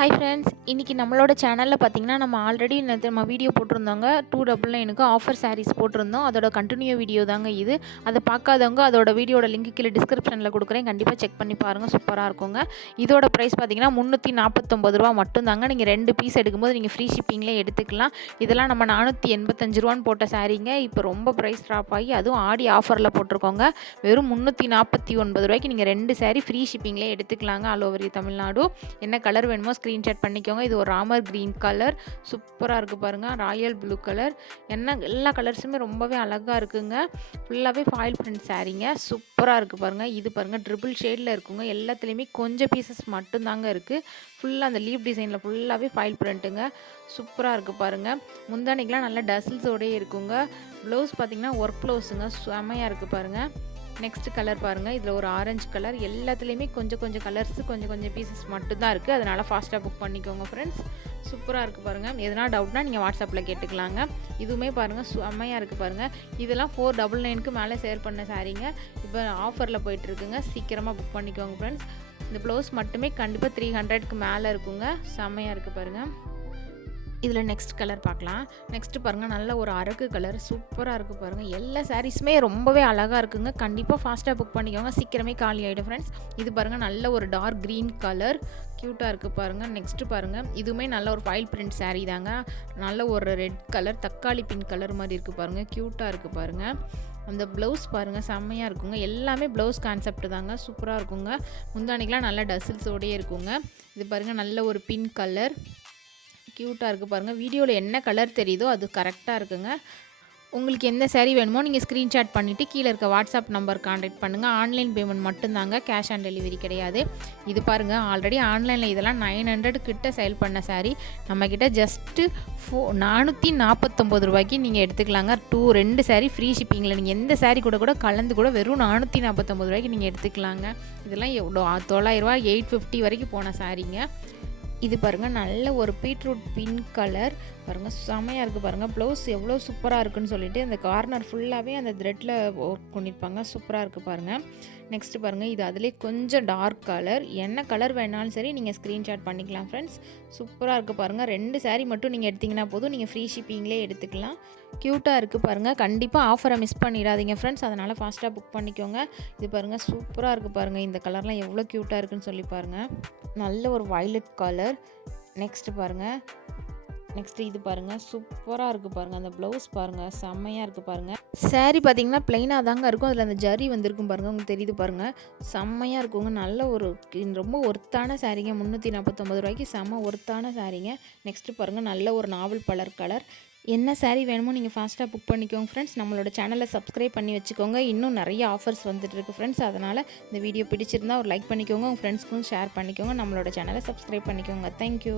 Hi friends, இன்றைக்கி நம்மளோட சேனலில் பார்த்தீங்கன்னா நம்ம ஆல்ரெடி நம்ம வீடியோ போட்டிருந்தோங்க. 299க்கு ஆஃபர் சாரீஸ் போட்டிருந்தோம். அதோட கண்டினியூ வீடியோ தாங்க இது. அதை பார்க்காதவங்க அதோட வீடியோட லிங்க் கீழே டிஸ்கிரிப்ஷனில் கொடுக்குறேன், கண்டிப்பாக செக் பண்ணி பாருங்கள். சூப்பராக இருக்குங்க. இதோட ப்ரைஸ் பார்த்தீங்கன்னா 349 ரூபா மட்டும்தாங்க. நீங்கள் 2 பீஸ் எடுக்கும்போது நீங்கள் ஃப்ரீ ஷிப்பிங்லேயே எடுத்துக்கலாம். இதெல்லாம் நம்ம 485 ரூபான்னு போட்ட சாரீங்க. இப்போ ரொம்ப ப்ரைஸ் ட்ராப் ஆகி அதுவும் ஆடி ஆஃபரில் போட்டிருக்கோங்க. வெறும் 349 ரூபாய்க்கு நீங்கள் 2 சாரீ ஃப்ரீ ஷிப்பிங்லேயே எடுத்துக்கலாங்க. All over Tamil Nadu. என்ன கலர் வேணுமோ ஸ்க்ரீன்ஷாட் பண்ணிக்கோங்க. இது ஒரு ராமர் க்ரீன் கலர், சூப்பராக இருக்குது பாருங்கள். ராயல் ப்ளூ கலர், எல்லா கலர்ஸுமே ரொம்பவே அழகாக இருக்குங்க. ஃபுல்லாகவே ஃபாயில் பிரிண்ட் சாரீங்க, சூப்பராக இருக்குது பாருங்கள். இது பாருங்கள் ட்ரிபிள் ஷேடில் இருக்குங்க. எல்லாத்துலேயுமே கொஞ்சம் பீசஸ் மட்டும்தாங்க இருக்குது. ஃபுல்லாக அந்த லீவ் டிசைனில் ஃபுல்லாகவே ஃபாயில் பிரிண்ட்டுங்க, சூப்பராக இருக்குது பாருங்கள். முந்தானிக்கெலாம் நல்லா டசில்ஸோடயே இருக்குங்க. ப்ளவுஸ் பார்த்திங்கன்னா ஒர்க் ப்ளவுஸுங்க, செம்மையாக இருக்குது பாருங்கள். நெக்ஸ்ட் கலர் பாருங்கள். இதில் ஒரு ஆரஞ்சு கலர். எல்லாத்துலேயுமே கொஞ்சம் கலர்ஸு கொஞ்சம் பீசஸ் மட்டும்தான் இருக்குது. அதனால் ஃபாஸ்ட்டாக புக் பண்ணிக்கோங்க ஃப்ரெண்ட்ஸ். சூப்பராக இருக்குது பாருங்கள். எதனா டவுட்னா நீங்கள் வாட்ஸ்அப்பில் கேட்டுக்கலாங்க. இதுவுமே பாருங்கள் செம்மையாக இருக்குது பாருங்கள். இதெல்லாம் 499க்கு மேலே ஷேர் பண்ண சாரீங்க. இப்போ ஆஃபரில் போயிட்டுருக்குங்க, சீக்கிரமாக புக் பண்ணிக்கோங்க ஃப்ரெண்ட்ஸ். இந்த ப்ளவுஸ் மட்டுமே கண்டிப்பாக 300க்கு மேலே இருக்குங்க. செம்மையாக இருக்குது பாருங்கள். இதில் நெக்ஸ்ட் கலர் பார்க்கலாம். நெக்ஸ்ட்டு பாருங்கள், நல்ல ஒரு அரக்கு கலர், சூப்பராக இருக்குது பாருங்கள். எல்லா சாரீஸுமே ரொம்பவே அழகாக இருக்குங்க. கண்டிப்பாக ஃபாஸ்ட்டாக புக் பண்ணிக்கோங்க, சீக்கிரமே காலி ஆகிடும் ஃப்ரெண்ட்ஸ். இது பாருங்கள், நல்ல ஒரு டார்க் க்ரீன் கலர், க்யூட்டாக இருக்குது பாருங்கள். நெக்ஸ்ட்டு பாருங்கள், இதுவுமே நல்ல ஒரு ஃபைல் பிரிண்ட் சாரீ தாங்க. நல்ல ஒரு ரெட் கலர், தக்காளி பிங்க் கலர் மாதிரி இருக்குது பாருங்கள், க்யூட்டாக இருக்குது பாருங்கள். அந்த ப்ளவுஸ் பாருங்கள் செம்மையாக இருக்குங்க. எல்லாமே ப்ளவுஸ் கான்செப்ட் தாங்க, சூப்பராக இருக்குங்க. முந்தானிக்கெலாம் நல்ல டசில்ஸோடையே இருக்குங்க. இது பாருங்கள், நல்ல ஒரு பிங்க் கலர், க்யூட்டாக இருக்குது பாருங்கள். வீடியோவில் என்ன கலர் தெரியுதோ அது கரெக்டாக இருக்குங்க. உங்களுக்கு எந்த சாரீ வேணுமோ நீங்கள் ஸ்க்ரீன்ஷாட் பண்ணிவிட்டு கீழே இருக்க வாட்ஸ்அப் நம்பர் கான்டாக்ட் பண்ணுங்கள். ஆன்லைன் பேமெண்ட் மட்டும்தாங்க, கேஷ் ஆன் டெலிவரி கிடையாது. இது பாருங்கள், ஆல்ரெடி ஆன்லைனில் இதெல்லாம் 900 கிட்ட சேல் பண்ண சாரீ நம்மக்கிட்ட ஜஸ்ட்டு 449 ரூபாய்க்கு நீங்கள் எடுத்துக்கலாங்க. 2 சாரீ ஃப்ரீ ஷிப்பிங்கில். நீங்கள் எந்த சாரீ கூட கலந்து கூட வெறும் 449 ரூபாய்க்கு நீங்கள் எடுத்துக்கலாங்க. இதெல்லாம் எவ்வளோ 900 ரூபா, 850 வரைக்கும் போன சாரீங்க. இது பாருங்கள், நல்ல ஒரு பீட்ரூட் பிங்க் கலர் பாருங்கள், செமையாக இருக்குது பாருங்கள். ப்ளவுஸ் எவ்வளோ சூப்பராக இருக்குன்னு சொல்லிட்டு அந்த கார்னர் ஃபுல்லாகவே அந்த த்ரெட்டில் ஒர்க் பண்ணியிருப்பாங்க, சூப்பராக இருக்குது பாருங்கள். நெக்ஸ்ட்டு பாருங்கள், இது அதிலே கொஞ்சம் டார்க் கலர். என்ன கலர் வேணாலும் சரி நீங்கள் ஸ்க்ரீன்ஷாட் பண்ணிக்கலாம் ஃப்ரெண்ட்ஸ். சூப்பராக இருக்குது பாருங்கள். 2 சாரீ மட்டும் நீங்கள் எடுத்திங்கன்னா போதும், நீங்கள் ஃப்ரீ ஷிப்பிங்லேயே எடுத்துக்கலாம். க்யூட்டாக இருக்குது பாருங்கள். கண்டிப்பாக ஆஃபரை மிஸ் பண்ணிடாதீங்க ஃப்ரெண்ட்ஸ், அதனால் ஃபாஸ்ட்டாக புக் பண்ணிக்கோங்க. இது பாருங்கள், சூப்பராக இருக்குது பாருங்கள். இந்த கலர்லாம் எவ்வளோ க்யூட்டாக இருக்குன்னு சொல்லி பாருங்கள். நல்ல ஒரு வயலட் கலர். நெக்ஸ்ட்டு பாருங்கள், நெக்ஸ்ட்டு இது பாருங்கள், சூப்பராக இருக்குது பாருங்கள். அந்த ப்ளவுஸ் பாருங்கள், செம்மையாக இருக்குது பாருங்கள். சாரீ பார்த்திங்கன்னா ப்ளைனாக தாங்க இருக்கும். அதில் அந்த ஜரி வந்திருக்கும் பாருங்கள், உங்களுக்கு தெரியுது பாருங்கள், செம்மையாக இருக்குங்க. நல்ல ஒரு ரொம்ப ஒர்த்தான சாரீங்க. 349 ரூபாய்க்கு செம்ம ஒர்த்தான சாரீங்க. நெக்ஸ்ட்டு பாருங்கள், நல்ல ஒரு நாவல் பலர் கலர். என்ன சாரீ வேணுமோ நீங்கள் ஃபாஸ்ட்டாக புக் பண்ணிக்கோங்க ஃப்ரெண்ட்ஸ். நம்மளோட சேனலை சப்ஸ்கிரைப் பண்ணி வச்சுக்கோங்க. இன்னும் நிறைய ஆஃபர்ஸ் வந்துட்டுருக்கு ஃப்ரெண்ட்ஸ். அதனால் இந்த வீடியோ பிடிச்சிருந்தால் ஒரு லைக் பண்ணிக்கோங்க, உங்கள் ஃப்ரெண்ட்ஸ்க்கும் ஷேர் பண்ணிக்கோங்க. நம்மளோட சேனலை சப்ஸ்கிரைப் பண்ணிக்கோங்க. தேங்க்யூ.